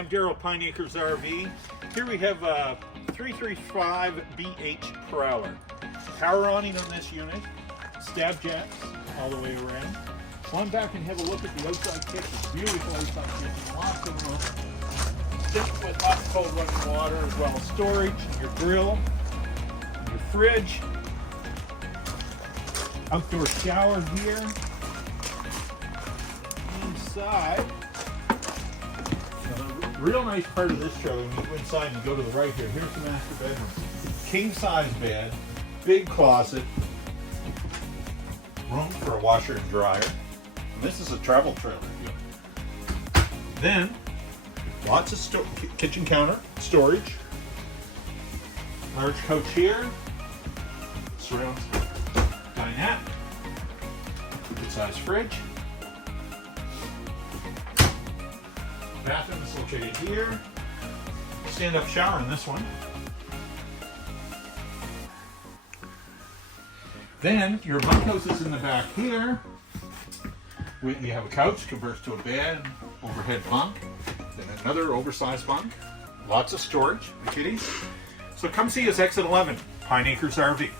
I'm Daryl, Pine Acres RV. Here we have a 335 BH Prowler. Power awning on this unit, stab jacks all the way around. Come back and have a look at the outside kitchen. Beautiful outside kitchen, lots of room. Sink with hot and cold running water, as well as storage, your grill, your fridge, outdoor shower here. Inside. Real nice part of this trailer, when you go inside and you go to the right here, here's the master bedroom. King size bed, big closet, room for a washer and dryer. And this is a travel trailer unit. Then, lots of kitchen counter, storage, large couch here, surrounds dinette, good size fridge. Bathroom is located here. Stand-up shower in this one. Then your bunkhouse is in the back here. You have a couch, converts to a bed, overhead bunk, then another oversized bunk. Lots of storage, the kitties. So come see us exit 11, Pine Acres RV.